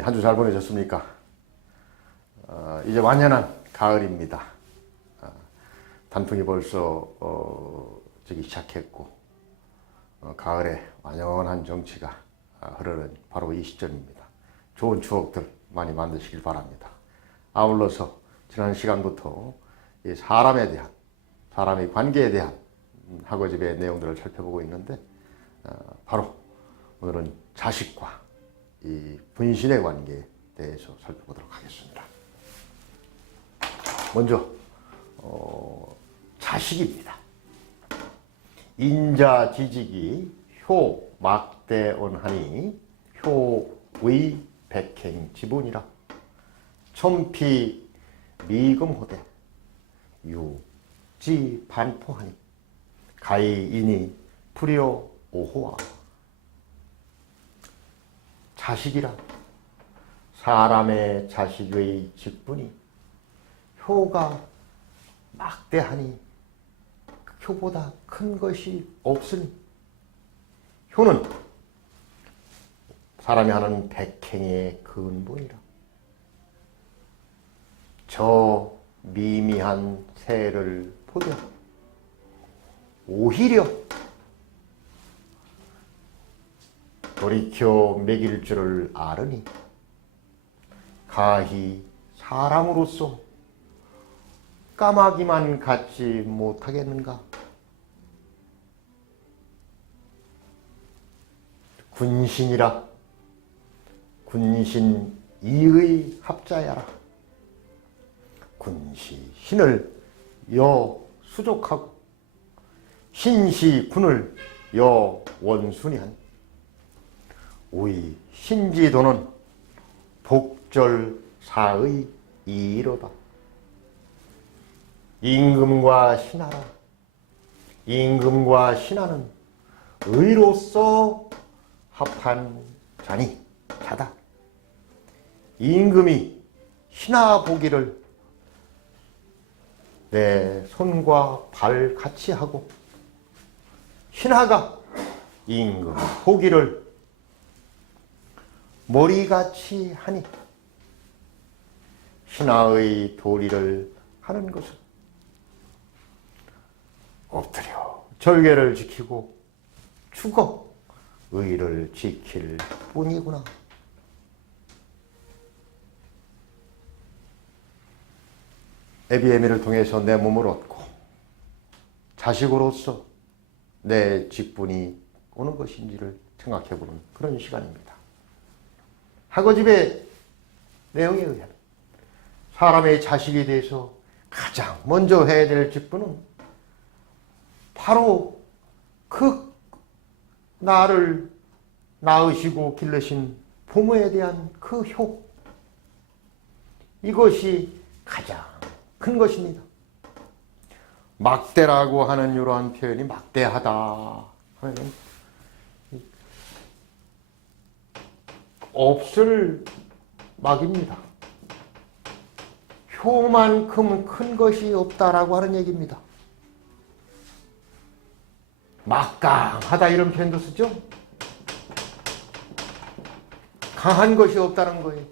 여러분이 한 주 잘 보내셨습니까? 이제 완연한 가을입니다. 단풍이 벌써 지기 시작했고 가을에 완연한 정취가 흐르는 바로 이 시점입니다. 좋은 추억들 많이 만드시길 바랍니다. 아울러서 지난 시간부터 이 사람에 대한, 사람의 관계에 대한 학어집의 내용들을 살펴보고 있는데 바로 오늘은 자식과 이 분신의 관계에 대해서 살펴보도록 하겠습니다. 먼저 자식입니다. 인자지직이 효 막대언하니 효의 백행지분이라 첨피 미금호대 유지 반포하니 가이인이 불여 오호와. 자식이라 사람의 자식의 직분이 효가 막대하니 효보다 큰 것이 없으니 효는 사람이 하는 백행의 근본이라. 저 미미한 새를 보되 오히려 돌이켜 먹일 줄을 아르니 가히 사람으로서 까마귀만 갖지 못하겠는가. 군신이라 군신 이의 합자야라. 군시 신을 여 수족하고 신시 군을 여 원순이한 오이 신지도는 복절사의 이로다. 임금과 신하라. 임금과 신하는 의로서 합한 자다. 임금이 신하 보기를 내 손과 발 같이 하고 신하가 임금 보기를 머리같이 하니 신하의 도리를 하는 것은 엎드려 절개를 지키고 죽어 의를 지킬 뿐이구나. 에비에미를 통해서 내 몸을 얻고 자식으로서 내 직분이 어느 것인지를 생각해보는 그런 시간입니다. 학어집의 내용에 의하면 사람의 자식에 대해서 가장 먼저 해야 될 직분은 바로 그 나를 낳으시고 기르신 부모에 대한 그 효, 이것이 가장 큰 것입니다. 막대라고 하는 이러한 표현이 막대하다 하면 없을 막입니다. 효만큼 큰 것이 없다라고 하는 얘기입니다. 막강하다 이런 표현도 쓰죠. 강한 것이 없다는 거예요.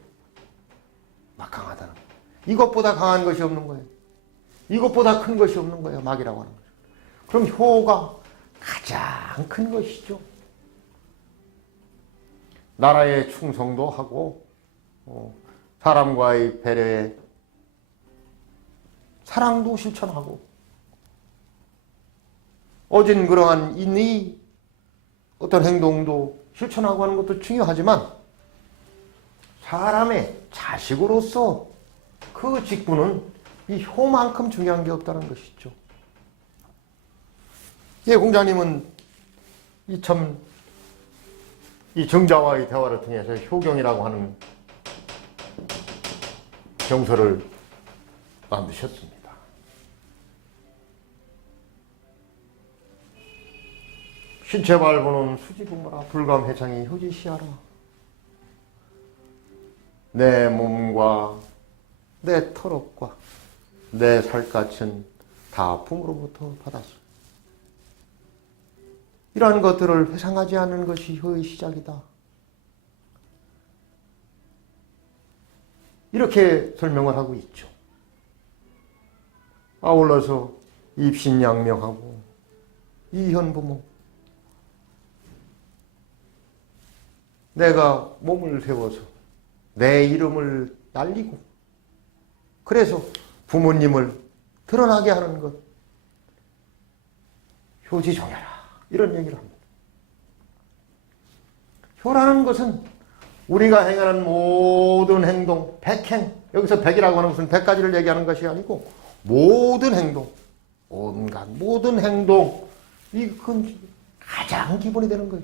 막강하다는 거예요. 이것보다 강한 것이 없는 거예요. 이것보다 큰 것이 없는 거예요. 막이라고 하는 거죠. 그럼 효가 가장 큰 것이죠. 나라에 충성도 하고 사람과의 배려에 사랑도 실천하고 어진그러한 인의 어떤 행동도 실천하고 하는 것도 중요하지만 사람의 자식으로서 그 직분은 이 효만큼 중요한 게 없다는 것이죠. 예, 공자님은 이 정자와의 대화를 통해서 효경이라고 하는 경서를 만드셨습니다. 신체 발부는 수지부모라 불감회창이 효지시하라. 내 몸과 내 털옷과 내 살갗은 다 부모로부터 받았어. 이러한 것들을 회상하지 않는 것이 효의 시작이다. 이렇게 설명을 하고 있죠. 아울러서 입신양명하고 이현부모, 내가 몸을 세워서 내 이름을 날리고 그래서 부모님을 드러나게 하는 것, 효지종해라 이런 얘기를 합니다. 효라는 것은 우리가 행하는 모든 행동, 백행, 여기서 백이라고 하는 것은 100가지를 얘기하는 것이 아니고 모든 행동, 온갖 모든 행동, 이건 가장 기본이 되는 거예요.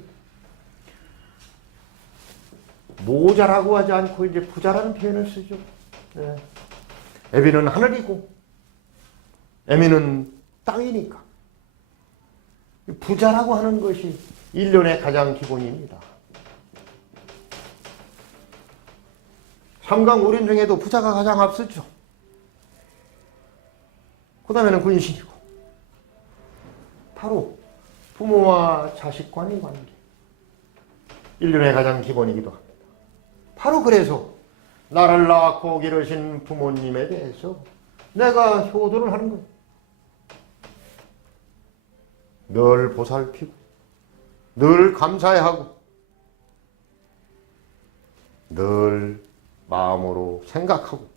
모자라고 하지 않고 이제 부자라는 표현을 쓰죠. 네. 애비는 하늘이고 애미는 땅이니까 부자라고 하는 것이 일련의 가장 기본입니다. 삼강오륜 중에도 부자가 가장 앞서죠. 그 다음에는 근신이고 바로 부모와 자식 간의 관계, 인륜의 가장 기본이기도 합니다. 바로 그래서 나를 낳고 기르신 부모님에 대해서 내가 효도를 하는 거예요. 늘 보살피고 늘 감사해하고 늘 마음으로 생각하고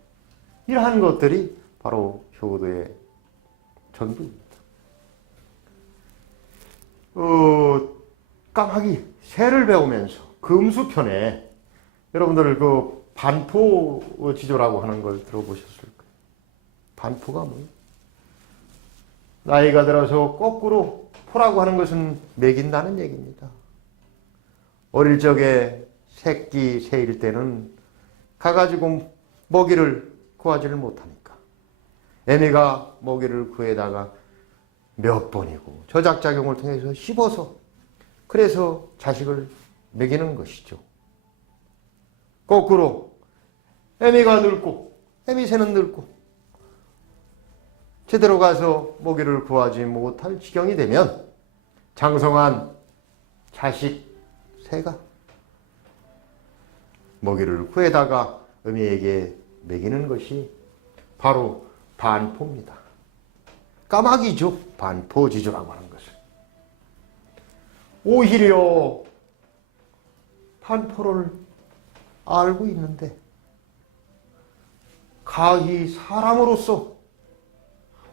이러한 것들이 바로 효도의 전부입니다. 까마귀 새를 배우면서 금수편에 여러분들 그 반포 지조라고 하는 걸 들어보셨을 거예요. 반포가 뭐예요? 나이가 들어서 거꾸로 포라고 하는 것은 먹인다는 얘기입니다. 어릴 적에 새끼 새일 때는 가가지고 먹이를 구하지를 못하니까 애미가 먹이를 구해다가 몇 번이고 저작작용을 통해서 씹어서 그래서 자식을 먹이는 것이죠. 거꾸로 애미가 늙고 애미새는 늙고 제대로 가서 먹이를 구하지 못할 지경이 되면 장성한 자식 새가 먹이를 구해다가 어미에게 먹이는 것이 바로 반포입니다. 까마귀죠. 반포지조라고 하는 것을. 오히려 반포를 알고 있는데 가히 사람으로서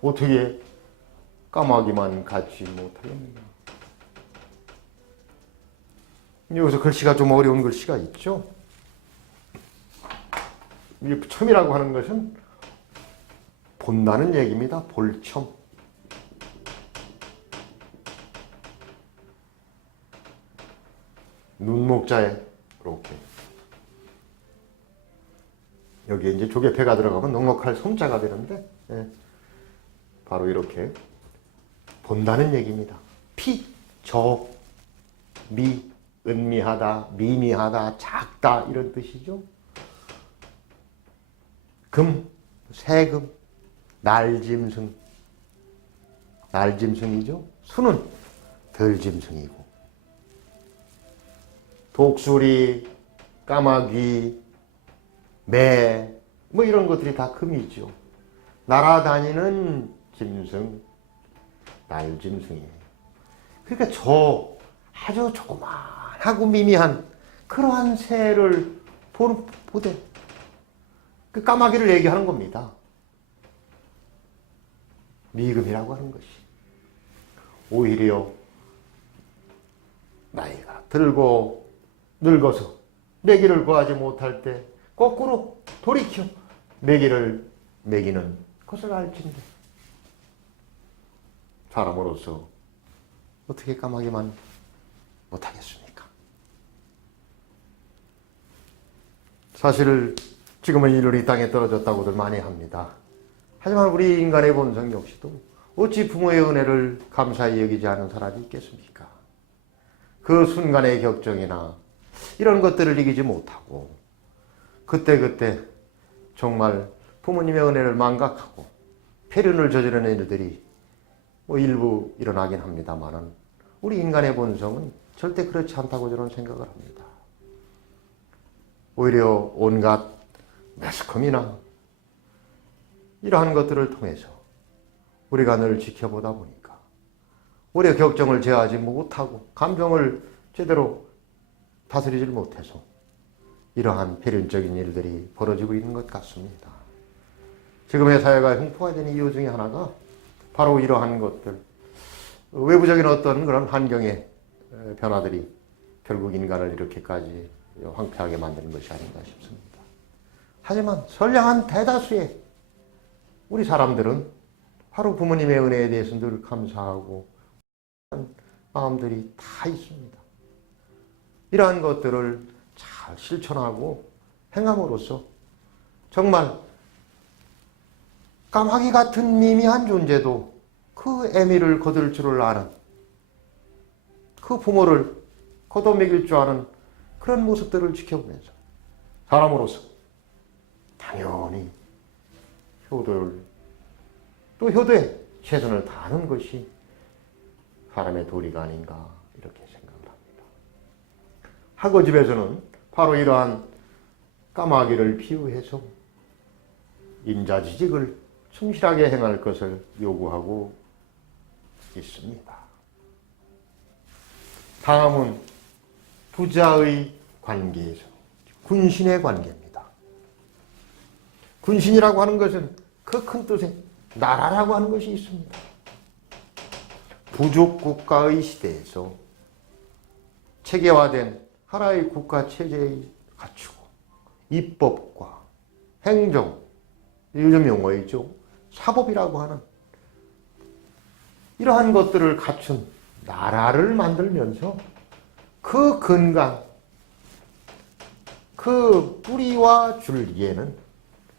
어떻게 까마귀만 갖지 못하겠느냐. 여기서 글씨가 좀 어려운 글씨가 있죠. 이 첨이라고 하는 것은 본다는 얘기입니다. 볼첨. 눈목자에 이렇게 여기에 이제 조개패가 들어가면 넉넉할 솜자가 되는데 예, 바로 이렇게 본다는 얘기입니다. 피, 적, 미, 은미하다, 미미하다, 작다 이런 뜻이죠. 금, 세금, 날짐승, 날짐승이죠. 수는 덜짐승이고 독수리, 까마귀, 매, 뭐 이런 것들이 다 금이죠. 날아다니는 짐승, 날짐승이에요. 그러니까 아주 조그만하고 미미한 그러한 새를 보되 그 까마귀를 얘기하는 겁니다. 미금이라고 하는 것이 오히려 나이가 들고 늙어서 먹이를 구하지 못할 때 거꾸로 돌이켜 먹이를 먹이는 것을 알진대 사람으로서 어떻게 까마귀만 못하겠습니까? 사실 지금은 인륜이 이 땅에 떨어졌다고들 많이 합니다. 하지만 우리 인간의 본성 역시도 어찌 부모의 은혜를 감사히 여기지 않은 사람이 있겠습니까? 그 순간의 격정이나 이런 것들을 이기지 못하고 그때그때 정말 부모님의 은혜를 망각하고 폐륜을 저지르는 일들이 뭐 일부 일어나긴 합니다만은 우리 인간의 본성은 절대 그렇지 않다고 저는 생각을 합니다. 오히려 온갖 매스컴이나 이러한 것들을 통해서 우리가 늘 지켜보다 보니까 우리의 격정을 제어하지 못하고 감정을 제대로 다스리지 못해서 이러한 필연적인 일들이 벌어지고 있는 것 같습니다. 지금의 사회가 흉포화된 이유 중에 하나가 바로 이러한 것들, 외부적인 어떤 그런 환경의 변화들이 결국 인간을 이렇게까지 황폐하게 만드는 것이 아닌가 싶습니다. 하지만 선량한 대다수의 우리 사람들은 바로 부모님의 은혜에 대해서 늘 감사하고 마음들이 다 있습니다. 이러한 것들을 잘 실천하고 행함으로써 정말 까마귀 같은 미미한 존재도 그 애미를 거둘 줄을 아는, 그 부모를 걷어먹일 줄 아는 그런 모습들을 지켜보면서 사람으로서 당연히 효도를, 또 효도에 최선을 다하는 것이 사람의 도리가 아닌가 이렇게 생각을 합니다. 학어집에서는 바로 이러한 까마귀를 비유해서 임자지직을 충실하게 행할 것을 요구하고 있습니다. 다음은 부자의 관계에서 군신의 관계입니다. 군신이라고 하는 것은 그 큰 뜻에 나라라고 하는 것이 있습니다. 부족 국가의 시대에서 체계화된 하나의 국가 체제에 갖추고 입법과 행정, 요즘 용어이죠. 사법이라고 하는 이러한 것들을 갖춘 나라를 만들면서 그 근간, 그 뿌리와 줄기에는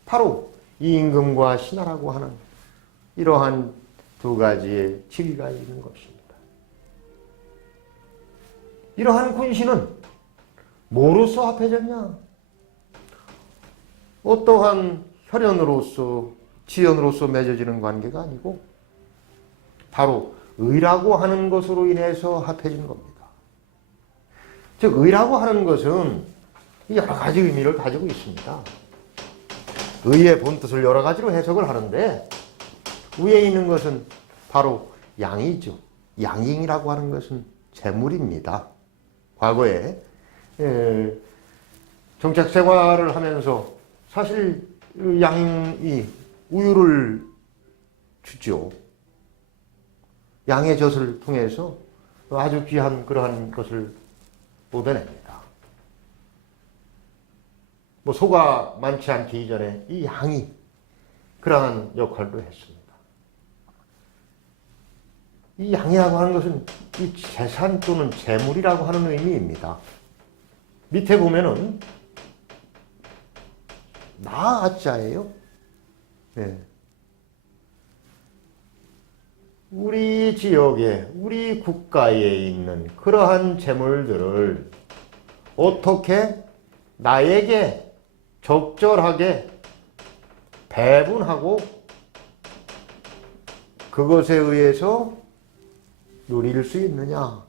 바로 임금과 신하라고 하는 이러한 두 가지의 지위가 있는 것입니다. 이러한 군신은 뭐로서 합해졌냐? 어떠한 혈연으로서, 지연으로서 맺어지는 관계가 아니고 바로 의라고 하는 것으로 인해서 합해진 겁니다. 즉 의라고 하는 것은 여러 가지 의미를 가지고 있습니다. 의의 본뜻을 여러 가지로 해석을 하는데 위에 있는 것은 바로 양이죠. 양잉이라고 하는 것은 재물입니다. 과거에 정책 생활을 하면서 사실 양이 우유를 주죠. 양의 젖을 통해서 아주 귀한 그러한 것을 얻어냅니다. 뭐 소가 많지 않기 이전에 이 양이 그러한 역할도 했습니다. 이 양이라고 하는 것은 이 재산 또는 재물이라고 하는 의미입니다. 밑에 보면은 나아자예요. 네. 우리 지역에, 우리 국가에 있는 그러한 재물들을 어떻게 나에게 적절하게 배분하고 그것에 의해서 누릴 수 있느냐.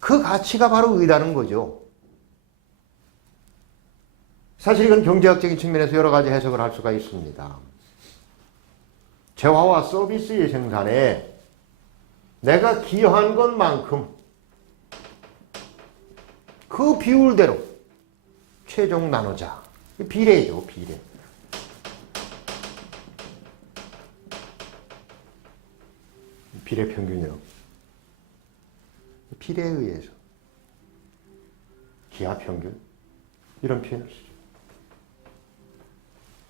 그 가치가 바로 의라는 거죠. 사실 이건 경제학적인 측면에서 여러 가지 해석을 할 수가 있습니다. 재화와 서비스의 생산에 내가 기여한 것만큼 그 비율대로 최종 나누자. 비례죠, 비례. 비례 평균이요. 비례에 의해서 기하 평균 이런 표현을 쓰죠.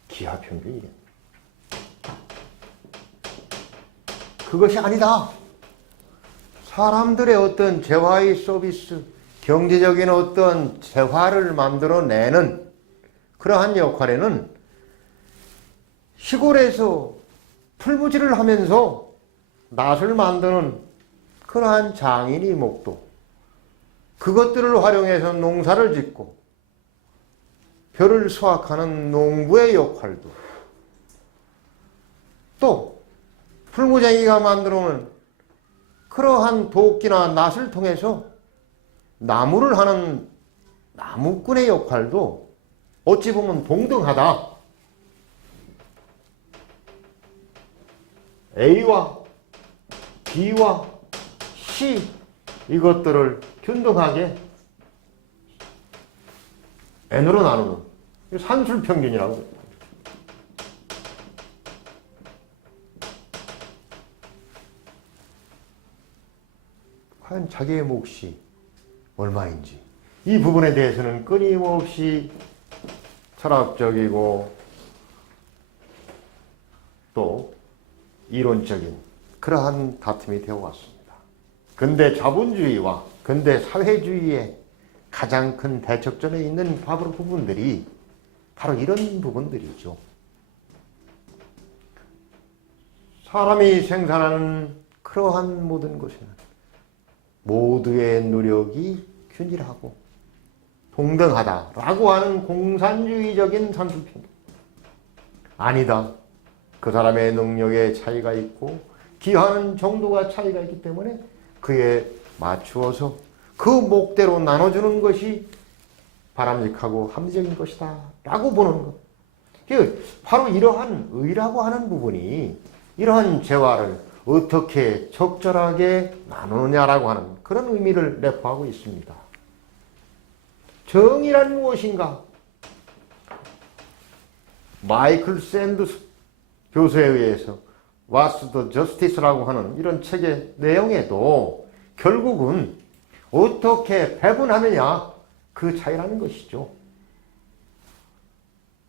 기하 평균이래. 그것이 아니다. 사람들의 어떤 재화의 서비스, 경제적인 어떤 재화를 만들어내는 그러한 역할에는 시골에서 풀무질을 하면서 낫을 만드는 그러한 장인의 목도, 그것들을 활용해서 농사를 짓고 벼를 수확하는 농부의 역할도, 또 풀무쟁이가 만들어오는 그러한 도끼나 낫을 통해서 나무를 하는 나무꾼의 역할도 어찌 보면 동등하다. A와 B와 C 이것들을 균등하게 N으로 나누는 산술평균이라고 합니다. 과연 자기의 몫이 얼마인지 이 부분에 대해서는 끊임없이 철학적이고 또 이론적인 그러한 다툼이 되어 왔습니다. 근대 자본주의와 근대 사회주의의 가장 큰 대척점에 있는 부분들이 바로 이런 부분들이죠. 사람이 생산하는 그러한 모든 것에는 모두의 노력이 균일하고 동등하다라고 하는 공산주의적인 산술평균. 아니다. 그 사람의 능력에 차이가 있고 기하는 정도가 차이가 있기 때문에 그에 맞추어서 그 목대로 나눠주는 것이 바람직하고 합리적인 것이다 라고 보는 것. 바로 이러한 의라고 하는 부분이 이러한 재화를 어떻게 적절하게 나누느냐라고 하는 그런 의미를 내포하고 있습니다. 정의란 무엇인가? 마이클 샌드스 교수에 의해서 What's the Justice라고 하는 이런 책의 내용에도 결국은 어떻게 배분하느냐 그 차이라는 것이죠.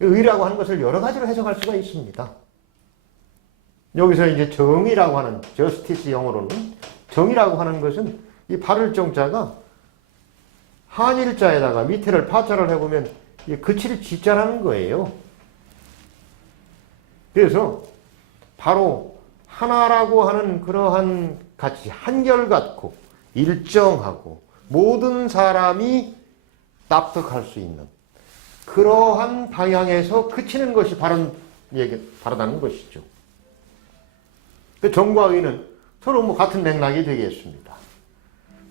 의라고 하는 것을 여러 가지로 해석할 수가 있습니다. 여기서 이제 정의라고 하는 justice 영어로는 정의라고 하는 것은 이 발을 정자가 한일자에다가 밑에를 파자를 해보면 그치를 지자라는 거예요. 그래서 바로 하나라고 하는 그러한 가치, 한결같고 일정하고 모든 사람이 납득할 수 있는 그러한 방향에서 그치는 것이 바르다는 것이죠. 정과 의는 서로 같은 맥락이 되겠습니다.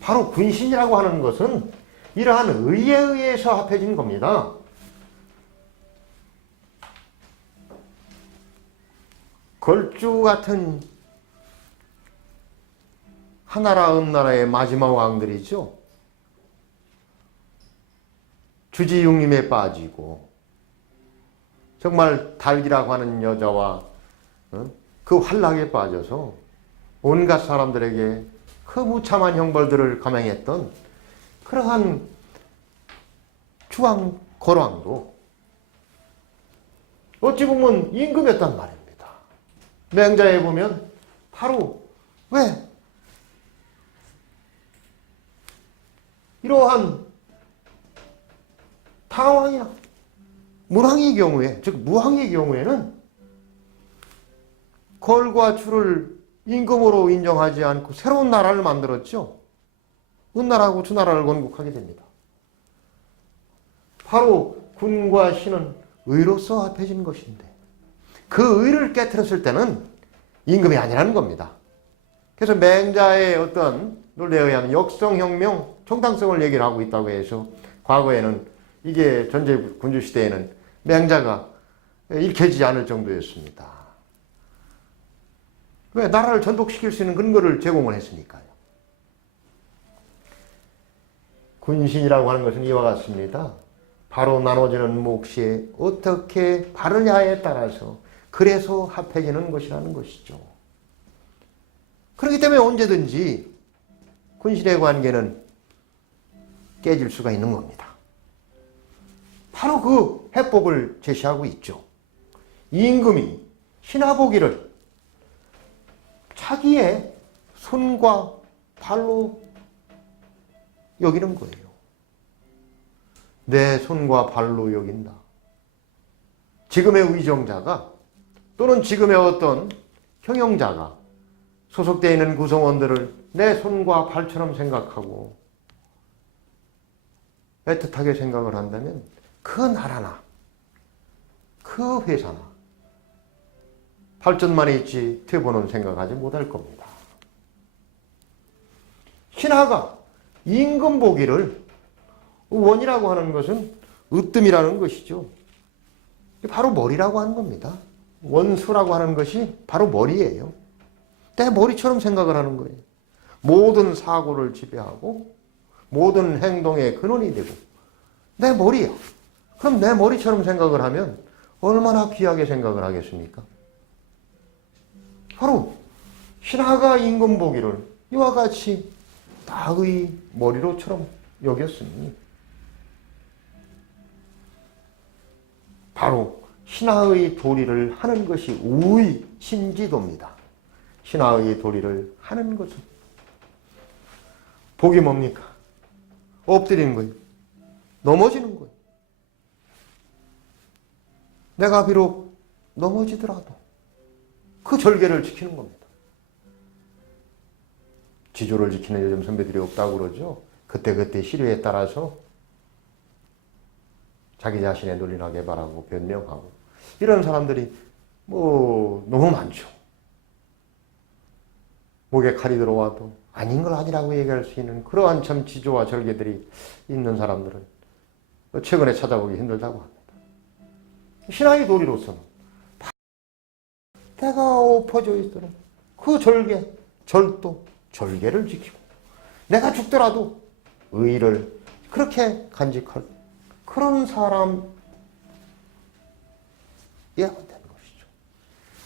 바로 군신이라고 하는 것은 이러한 의에 의해서 합해진 겁니다. 걸주 같은 하나라 음나라의 마지막 왕들이죠. 주지육림에 빠지고 정말 달기라고 하는 여자와 그 환락에 빠져서 온갖 사람들에게 그 무참한 형벌들을 감행했던 그러한 주왕 거왕도 어찌 보면 임금이었단 말입니다. 맹자에 보면 바로 왜 이러한 타왕이나 문왕의 경우에, 즉 무왕의 경우에는 걸과 주를 임금으로 인정하지 않고 새로운 나라를 만들었죠. 은나라하고 주나라를 건국하게 됩니다. 바로 군과 신은 의로서 합해진 것인데 그 의를 깨트렸을 때는 임금이 아니라는 겁니다. 그래서 맹자의 어떤 논리에 의하면 역성혁명, 정당성을 얘기를 하고 있다고 해서 과거에는 이게 전제 군주시대에는 맹자가 읽혀지지 않을 정도였습니다. 왜? 나라를 전복시킬 수 있는 근거를 제공을 했으니까요. 군신이라고 하는 것은 이와 같습니다. 바로 나눠지는 몫이 어떻게 바르냐에 따라서 그래서 합해지는 것이라는 것이죠. 그렇기 때문에 언제든지 군신의 관계는 깨질 수가 있는 겁니다. 바로 그 해법을 제시하고 있죠. 임금이 신하보기를 자기의 손과 발로 여기는 거예요. 내 손과 발로 여긴다. 지금의 위정자가 또는 지금의 어떤 형용자가 소속되어 있는 구성원들을 내 손과 발처럼 생각하고 애틋하게 생각을 한다면 그 나라나 그 회사나 발전만 있지 퇴보는 생각하지 못할 겁니다. 신하가 임금 보기를 원이라고 하는 것은 으뜸이라는 것이죠. 바로 머리라고 하는 겁니다. 원수라고 하는 것이 바로 머리예요. 내 머리처럼 생각을 하는 거예요. 모든 사고를 지배하고 모든 행동의 근원이 되고 내 머리야. 그럼 내 머리처럼 생각을 하면 얼마나 귀하게 생각을 하겠습니까? 바로 신하가 임금 보기를 이와 같이 나의 머리로처럼 여겼으니 바로 신하의 도리를 하는 것이 우의 신지도입니다. 신하의 도리를 하는 것은 복이 뭡니까? 엎드리는 거예요. 넘어지는 거예요. 내가 비록 넘어지더라도 그 절개를 지키는 겁니다. 지조를 지키는 요즘 선배들이 없다고 그러죠. 그때그때 시류에 따라서 자기 자신의 논리나 개발하고 변명하고 이런 사람들이 너무 많죠. 목에 칼이 들어와도 아닌 걸 아니라고 얘기할 수 있는 그러한 참 지조와 절개들이 있는 사람들은 최근에 찾아보기 힘들다고 합니다. 신하의 도리로서는 내가 엎어져 있도록 그 절개, 절도, 절개를 지키고 내가 죽더라도 의를 그렇게 간직할 그런 사람이어야 되는 것이죠.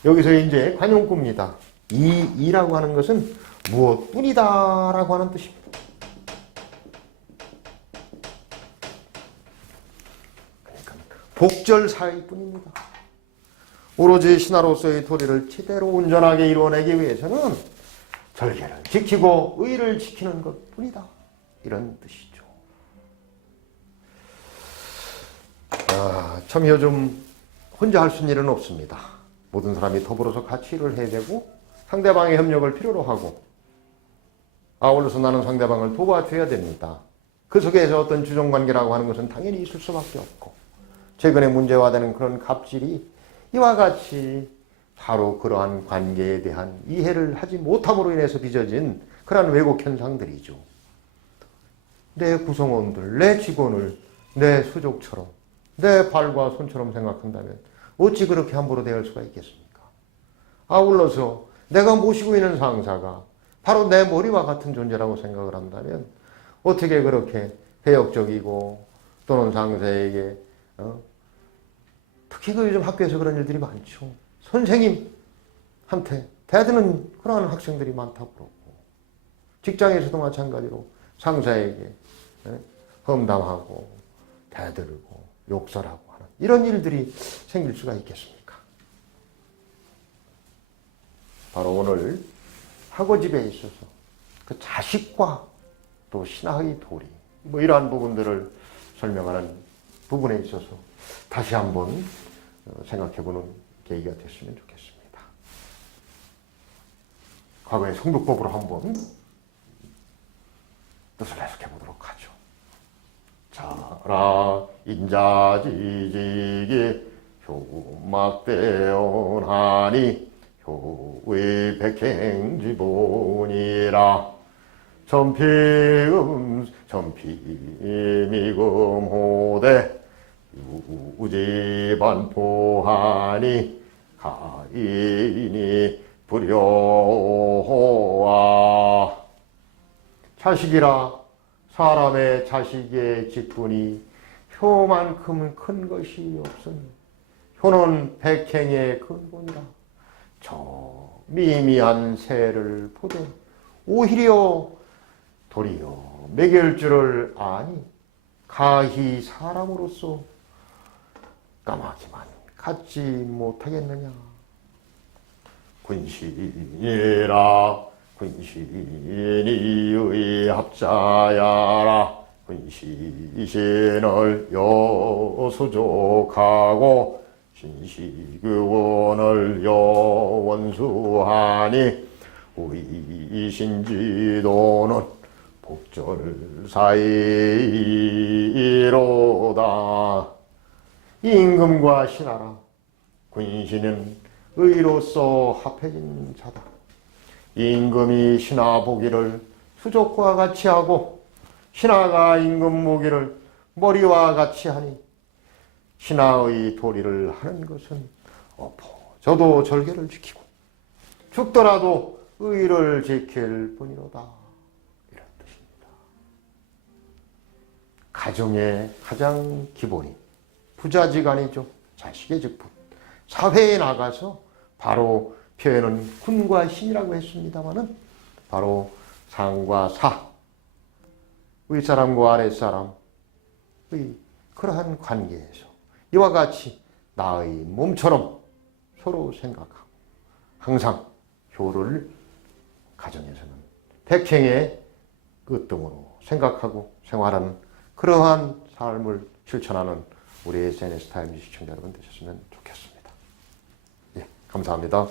여기서 이제 관용구입니다. 이라고 하는 것은 무엇뿐이다라고 하는 뜻입니다. 그러니까 복절사의뿐입니다. 오로지 신하로서의 도리를 제대로 온전하게 이루어내기 위해서는 절개를 지키고 의를 지키는 것뿐이다. 이런 뜻이죠. 참 요즘 혼자 할 수 있는 일은 없습니다. 모든 사람이 더불어서 같이 일을 해야 되고 상대방의 협력을 필요로 하고 아울러서 나는 상대방을 도와줘야 됩니다. 그 속에서 어떤 주종관계라고 하는 것은 당연히 있을 수밖에 없고 최근에 문제화되는 그런 갑질이 이와 같이 바로 그러한 관계에 대한 이해를 하지 못함으로 인해서 빚어진 그러한 왜곡 현상들이죠. 내 구성원들, 내 직원을 내 수족처럼 내 발과 손처럼 생각한다면 어찌 그렇게 함부로 대할 수가 있겠습니까? 아울러서 내가 모시고 있는 상사가 바로 내 머리와 같은 존재라고 생각을 한다면 어떻게 그렇게 회역적이고 또는 상사에게 특히 그 요즘 학교에서 그런 일들이 많죠. 선생님한테 대드는 그러한 학생들이 많다고 그러고 직장에서도 마찬가지로 상사에게 험담하고 대들고 욕설하고 하는 이런 일들이 생길 수가 있겠습니까? 바로 오늘 학어집에 있어서 그 자식과 또 신하의 도리 이러한 부분들을 설명하는 부분에 있어서 다시 한번 생각해보는 계기가 됐으면 좋겠습니다. 과거의 성벽법으로 한번 뜻을 해석해보도록 하죠. 자라 인자지지기 효막대원하니 효의 백행지본이라 전피미금호대 우지반포하니 가인이 불효와 자식이라 사람의 자식의 직분이 효만큼 큰 것이 없으니 효는 백행의 근본이라 저 미미한 새를 보되 오히려 도리어 매길 줄을 아니 가히 사람으로서 까마귀만 갖지 못하겠느냐. 군신이라 군신이 합자야라 군시신을 여수족하고 신시그원을 여원수하니 우이신지도는 복절사이로다. 임금과 신하라 군신은 의로서 합해진 자다. 임금이 신하 보기를 수족과 같이 하고 신하가 임금 보기를 머리와 같이 하니 신하의 도리를 하는 것은 저도 절개를 지키고 죽더라도 의를 지킬 뿐이로다. 이런 뜻입니다. 가정의 가장 기본이 부자지간이죠. 자식의 직분. 사회에 나가서 바로 표현은 군과 신이라고 했습니다마는 바로 상과 사, 윗사람과 아랫사람의 그러한 관계에서 이와 같이 나의 몸처럼 서로 생각하고 항상 효를 가정에서는 백행의 으뜸으로 생각하고 생활하는 그러한 삶을 실천하는 우리 SNS 타임즈 시청자 여러분 되셨으면 좋겠습니다. 예, 감사합니다.